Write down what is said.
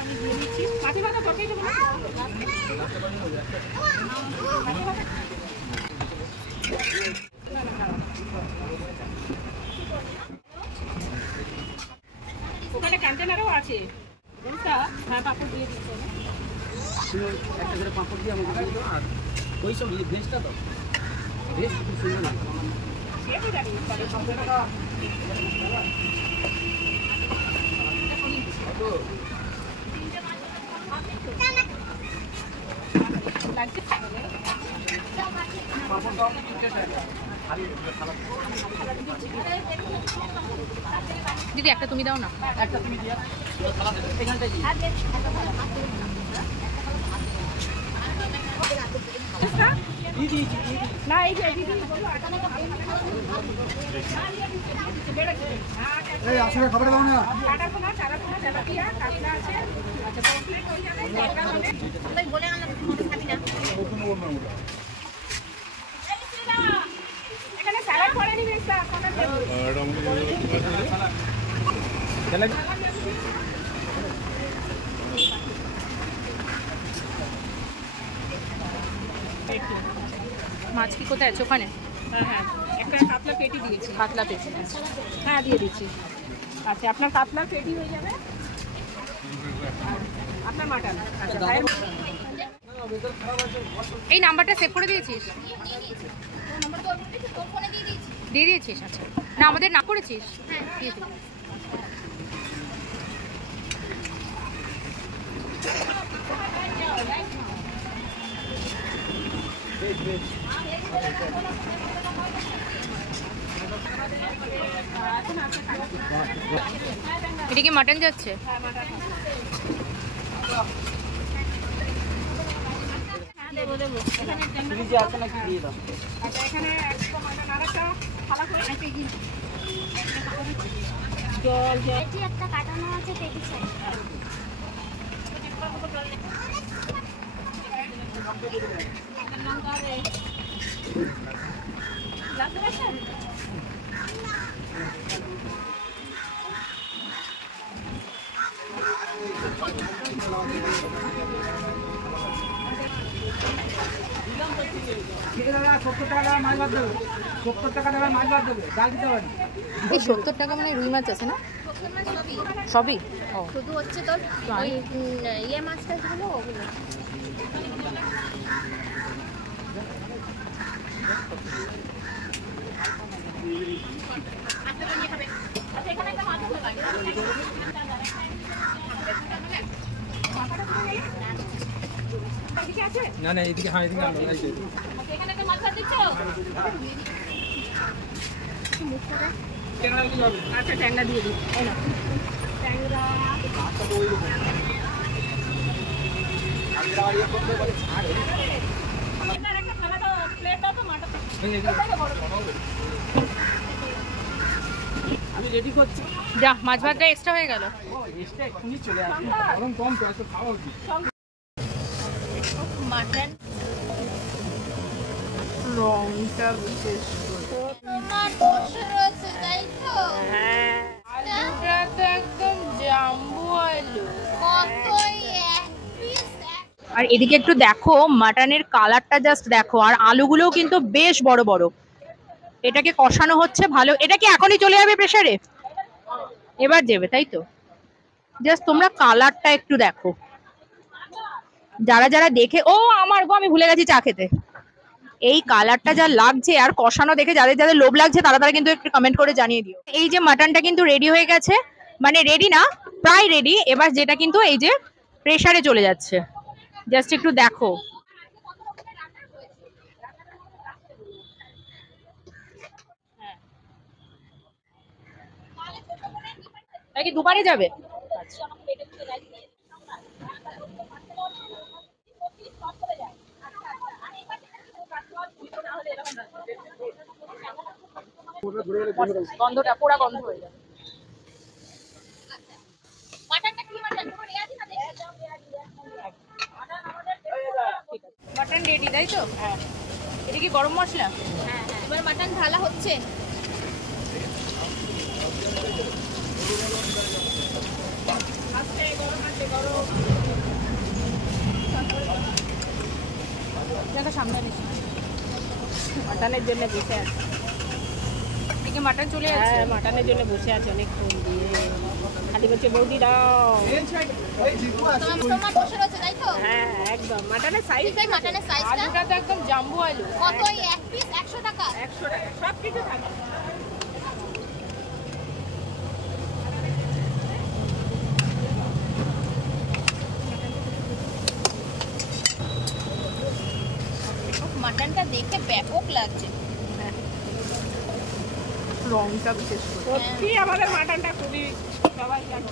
আমি দিয়ে দিচ্ছি মাটি ভাজা তরকারি দেবো না ওখানে কন্টেনারও আছে হ্যাঁ পাপড় দিয়ে দিচ্ছে একটা করে পাপড় দিয়ে আমাকে দিয়ে দাও আর ওই সব ভেজটা দাও ভেজ খুব সুন্দর লাগে সেটা জানি তাহলে সম্পূর্ণটা দিদি একটা তুমি দাও না একটা তুমি দিয়া থালা দেবে এখানটা দিদি না এই যে দিদি বলো এই আসলে খবর দাও না কাটা পোনা চারা পোনা তেলাপিয়া কাটলা আছে আচ্ছা কমপ্লিট হয়ে যাবে এটা হবে আমি বলে গেলাম মনে খাবি না কোনো বলবো না এখানে স্যালাড করে নিবে স্যার কোনটা দেব স্যালাড মাছ কি কোথায় আছে ওখানে হ্যাঁ হ্যাঁ একটা কাতলা পেটি দিয়েছি কাতলা পেটি হ্যাঁ দিয়ে দিচ্ছি আচ্ছা আপনার কাতলা পেটি হয়ে যাবে আপনার মাটন আচ্ছা এই নাম্বারটা সেভ করে দিয়েছিস দিয়ে দিয়েছিস আচ্ছা না আমাদের না করেছিস হ্যাঁ দিয়েছি এটা কি মাটন যাচ্ছে একটা কাটানো আছে পেটি সাইড এই 70 টাকা মানে রুই মাছ আছে না সবই শুধু হচ্ছে তোর ওই ইয়ে মাছটা ছিল ওগুলো না না এদিকে হ্যাঁ এদিকে এখানে তো মাছ দিচ্ছ আচ্ছা ট্যাংরা দিয়ে দিই ট্যাংরা আমি রেডি করছি যা মাছ ভাতটা এক্সট্রা হয়ে গেল এক্সট্রা এখনই চলে আসবে গরম কম তো এত খাওয়া উচিত মাটন রংটা বিশেষ তোমার বসে রয়েছে তাই তো হ্যাঁ আলুটা তো একদম জাম্বো আলু কতই এক পিস আর এদিকে একটু দেখো মাটনের কালারটা জাস্ট দেখো আর আলুগুলোও কিন্তু বেশ বড় বড় এটাকে কষানো হচ্ছে ভালো এটা কি এখনই চলে যাবে প্রেসারে এবার দেবে তাই তো জাস্ট তোমরা কালারটা একটু দেখো যারা যারা দেখে ও আমার গো আমি ভুলে গেছি চা খেতে এই কালারটা যা লাগছে আর কষানো দেখে যাদের যাদের লোভ লাগছে তারা তারা কিন্তু একটু কমেন্ট করে জানিয়ে দিও এই যে মাটনটা কিন্তু রেডি হয়ে গেছে মানে রেডি না প্রায় রেডি এবার যেটা কিন্তু এই যে প্রেসারে চলে যাচ্ছে জাস্ট একটু দেখো কি দুবারে যাবে গন্ধটা পোড়া গন্ধ হয়ে যাবে মাটন রেডি তাই তো হ্যাঁ এটা কি গরম মশলা হ্যাঁ এবার মাটন ঢালা হচ্ছে দেখো সামনে রেখে মাটনের জন্য বসে আছে। এদিকে মাটন চলে যাচ্ছে। হ্যাঁ মাটনের জন্য বসে আছে অনেকক্ষণ দিয়ে, খালি বলছে বৌদি দাও। তোমার বসে রয়েছে তাই তো? হ্যাঁ একদম মাটনের সাইজ, এই মাটনের সাইজটা আলুটা তো একদম জাম্বো আলু। কত? এই এক পিস 100 টাকা? 100 টাকা সব কিছু থাকে। মাটনটা দেখে ব্যাপক লাগছে। রংটা বিশেষ করে সত্যি আমাদের মাটনটা খুবই সবাই জানে।